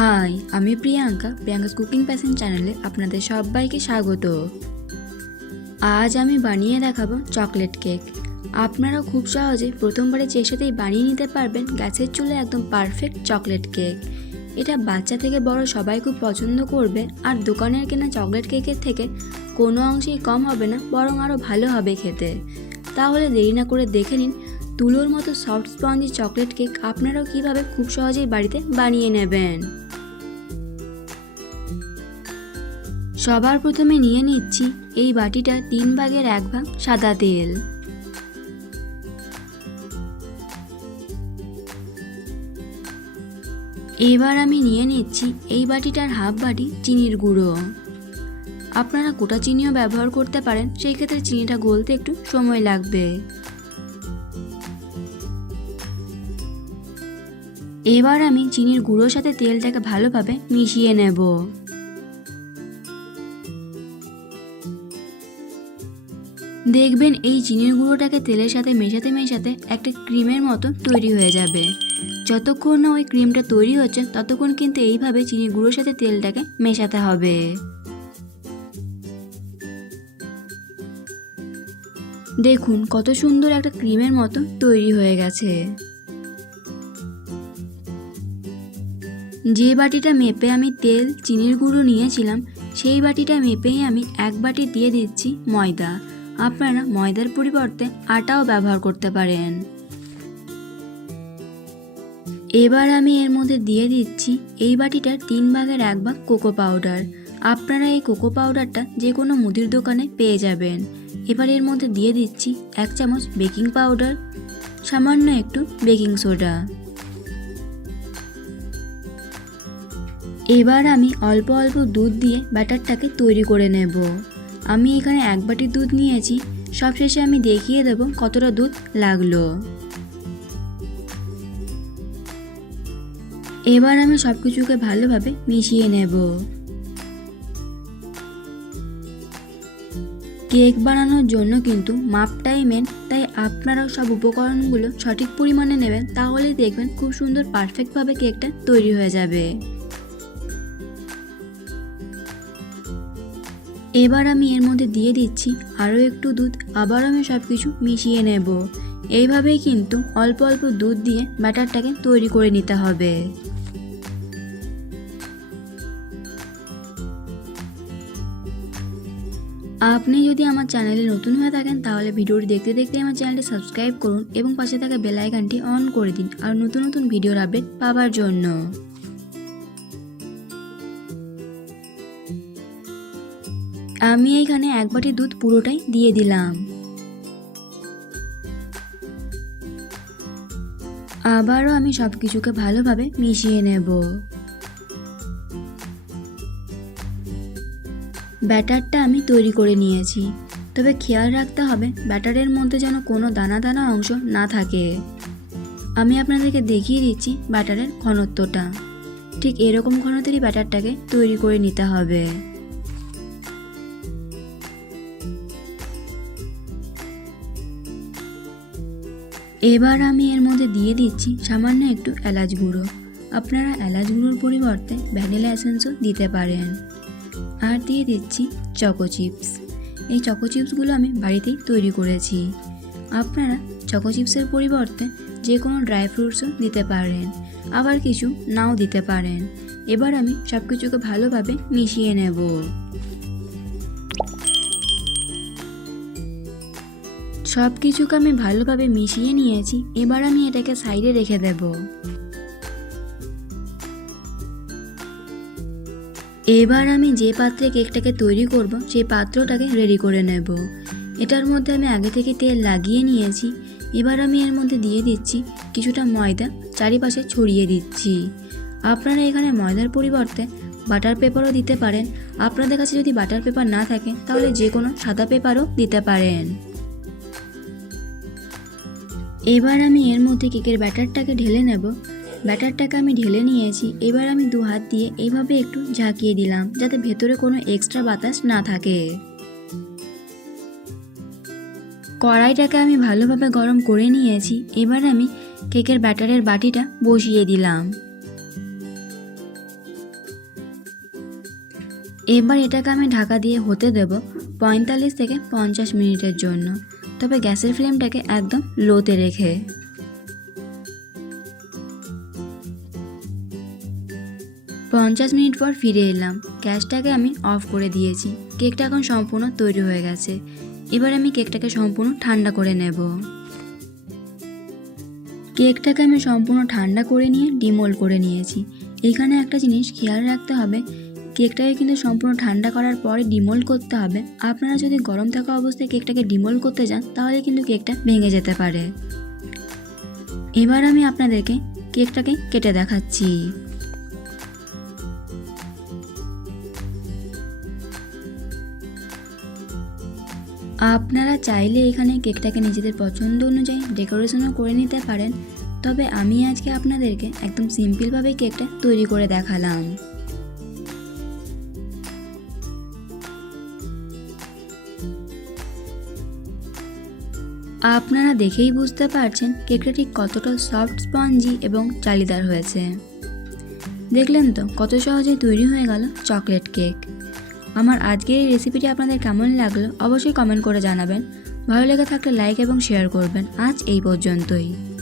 High, আমি Priyanka, Priyanka's cooking passion চ্যানেলে আপনাদের সবাইকে স্বাগত। আজ আমি বানিয়ে দেখাবো চকলেট কেক। আপনারা খুব সহজে প্রথমবারে চেষ্টাতেই বানিয়ে নিতে পারবেন, গ্যাসের চুলে একদম পারফেক্ট চকলেট কেক। এটা বাচ্চা থেকে বড় সবাই খুব পছন্দ করবে, আর দোকানের কেনা চকলেট কেকের থেকে কোনো অংশেই কম হবে না, বরং আরও ভালো হবে খেতে। তাহলে দেরি না করে দেখে নিন, তুলোর মতো সফট স্পঞ্জি চকলেট কেক আপনারাও কীভাবে খুব সহজেই বাড়িতে বানিয়ে নেবেন। সবার প্রথমে নিয়ে নিচ্ছি এই বাটিটা তিন ভাগের এক ভাগ সাদা তেল। এবার আমি নিয়ে নিচ্ছি এই বাটিটার হাফ বাটি চিনির গুঁড়ো। আপনারা গোটা চিনিও ব্যবহার করতে পারেন, সেই ক্ষেত্রে চিনিটা গলতে একটু সময় লাগবে। এবার আমি চিনির গুঁড়োর সাথে তেলটাকে ভালোভাবে মিশিয়ে নেব। দেখবেন এই চিনির গুঁড়োটাকে তেলের সাথে মেশাতে মেশাতে একটা ক্রিমের মতো তৈরি হয়ে যাবে। যতক্ষণ না ওই ক্রিমটা তৈরি হচ্ছে, ততক্ষণ কিন্তু এইভাবে চিনির গুঁড়োর সাথে তেলটাকে মেশাতে হবে। দেখুন, কত সুন্দর একটা ক্রিমের মতো তৈরি হয়ে গেছে। যে বাটিটা মেপে আমি তেল, চিনির গুঁড়ো নিয়েছিলাম, সেই বাটিটা মেপেই আমি এক বাটি দিয়ে দিচ্ছি ময়দা। আপনারা ময়দার পরিবর্তে আটাও ব্যবহার করতে পারেন। এবার আমি এর মধ্যে দিয়ে দিচ্ছি এই বাটিটার তিন ভাগের এক ভাগ কোকো পাউডার। আপনারা এই কোকো পাউডারটা যে কোনো মুদির দোকানে পেয়ে যাবেন। এবার এর মধ্যে দিয়ে দিচ্ছি এক চামচ বেকিং পাউডার, সামান্য একটু বেকিং সোডা। এবার আমি অল্প অল্প দুধ দিয়ে ব্যাটারটাকে তৈরি করে নেব। আমি এখানে এক বাটি দুধ নিয়েছি। সবশেষে আমি দেখিয়ে দেব কতটা দুধ লাগল। এবার আমি সব কিছুকে ভালোভাবে মিশিয়ে নেব। কেক বানানোর জন্য কিন্তু মাপটাই মেন তাই আপনারাও সব উপকরণগুলো সঠিক পরিমাণে নেবেন, তাহলেই দেখবেন খুব সুন্দর পারফেক্টভাবে কেকটা তৈরি হয়ে যাবে। এবার আমি এর মধ্যে দিয়ে দিচ্ছি আরও একটু দুধ, আবার আমি সব কিছু মিশিয়ে নেব। এইভাবেই কিন্তু অল্প অল্প দুধ দিয়ে ব্যাটারটাকে তৈরি করে নিতে হবে। আপনি যদি আমার চ্যানেলে নতুন হয়ে থাকেন, তাহলে ভিডিওটি দেখতে দেখতে আমার চ্যানেলটি সাবস্ক্রাইব করুন এবং পাশে থাকা বেল আইকনটি অন করে দিন আর নতুন নতুন ভিডিওর আপডেট পাওয়ার জন্য। আমি এইখানে এক বাটি দুধ পুরোটাই দিয়ে দিলাম। আবারও আমি সব কিছুকে ভালোভাবে মিশিয়ে নেব। ব্যাটারটা আমি তৈরি করে নিয়েছি। তবে খেয়াল রাখতে হবে, ব্যাটারের মধ্যে যেন কোনো দানা দানা অংশ না থাকে। আমি আপনাদেরকে দেখিয়ে দিচ্ছি ব্যাটারের ঘনত্বটা। ঠিক এরকম ঘনত্বেরই ব্যাটারটাকে তৈরি করে নিতে হবে। এবার আমি এর মধ্যে দিয়ে দিচ্ছি সামান্য একটু এলাচ গুঁড়ো। আপনারা এলাচ গুঁড়োর পরিবর্তে ভ্যানিলা এসেন্সও দিতে পারেন। আর দিয়ে দিচ্ছি চকো চিপস। এই চকো চিপসগুলো আমি বাড়িতেই তৈরি করেছি। আপনারা চকো চিপসের পরিবর্তে যে কোনো ড্রাই ফ্রুটসও দিতে পারেন। আবার কিছু নাও দিতে পারেন। এবার আমি সব কিছুকে ভালোভাবে মিশিয়ে নেব। সব কিছুকে আমি ভালোভাবে মিশিয়ে নিয়েছি, এবার আমি এটাকে সাইডে রেখে দেব। এবার আমি যে পাত্রে কেকটাকে তৈরি করব, সেই পাত্রটাকে রেডি করে নেব। এটার মধ্যে আমি আগে থেকে তেল লাগিয়ে নিয়েছি, এবার আমি এর মধ্যে দিয়ে দিচ্ছি কিছুটা ময়দা, চারিপাশে ছড়িয়ে দিচ্ছি। আপনারা এখানে ময়দার পরিবর্তে বাটার পেপারও দিতে পারেন। আপনাদের কাছে যদি বাটার পেপার না থাকে, তাহলে যে কোনো সাদা পেপারও দিতে পারেন। এবার আমি এর মধ্যে কেকের ব্যাটারটাকে ঢেলে নেব। ব্যাটারটাকে আমি ঢেলে নিয়েছি। এবার আমি দু হাত দিয়ে এইভাবে একটু ঝাঁকিয়ে দিলাম, যাতে ভেতরে কোনো এক্সট্রা বাতাস না থাকে। কড়াইটাকে আমি ভালোভাবে গরম করে নিয়েছি। এবার আমি কেকের ব্যাটারের বাটিটা বসিয়ে দিলাম। এবার এটাকে আমি ঢাকা দিয়ে হতে দেব পঁয়তাল্লিশ থেকে পঞ্চাশ মিনিটের জন্য। তবে গ্যাসের ফ্লেমটাকে একদম লোতে রেখে। পঞ্চাশ মিনিট পর ফিরে এলাম। গ্যাসটাকে আমি অফ করে দিয়েছি। কেকটা এখন সম্পূর্ণ তৈরি হয়ে গেছে। এবার আমি কেকটাকে সম্পূর্ণ ঠান্ডা করে নেব। কেকটাকে আমি সম্পূর্ণ ঠান্ডা করে নিয়ে ডিমোল করে নিয়েছি। এখানে একটা জিনিস খেয়াল রাখতে হবে কেকটাকে কিন্তু সম্পূর্ণ ঠান্ডা করার পরে ডিমোল করতে হবে। আপনারা যদি গরম থাকা অবস্থায় কেকটাকে ডিমোল করতে যান, তাহলে কিন্তু কেকটা ভেঙে যেতে পারে। এবার আমি আপনাদেরকে কেকটাকে কেটে দেখাচ্ছি। আপনারা চাইলে এখানে কেকটাকে নিজেদের পছন্দ অনুযায়ী ডেকোরেশনও করে নিতে পারেন। তবে আমি আজকে আপনাদেরকে একদম সিম্পলভাবে কেকটা তৈরি করে দেখালাম। আপনারা দেখেই বুঝতে পারছেন কেকটা ঠিক কতটা সফট স্পঞ্জি এবং চালিদার হয়েছে। দেখলেন তো, কত সহজে তৈরি হয়ে গেল চকলেট কেক আমার আজকের এই রেসিপিটি আপনাদের কেমন লাগল অবশ্যই কমেন্ট করে জানাবেন। ভালো লেগে থাকলে লাইক এবং শেয়ার করবেন। আজ এই পর্যন্তই।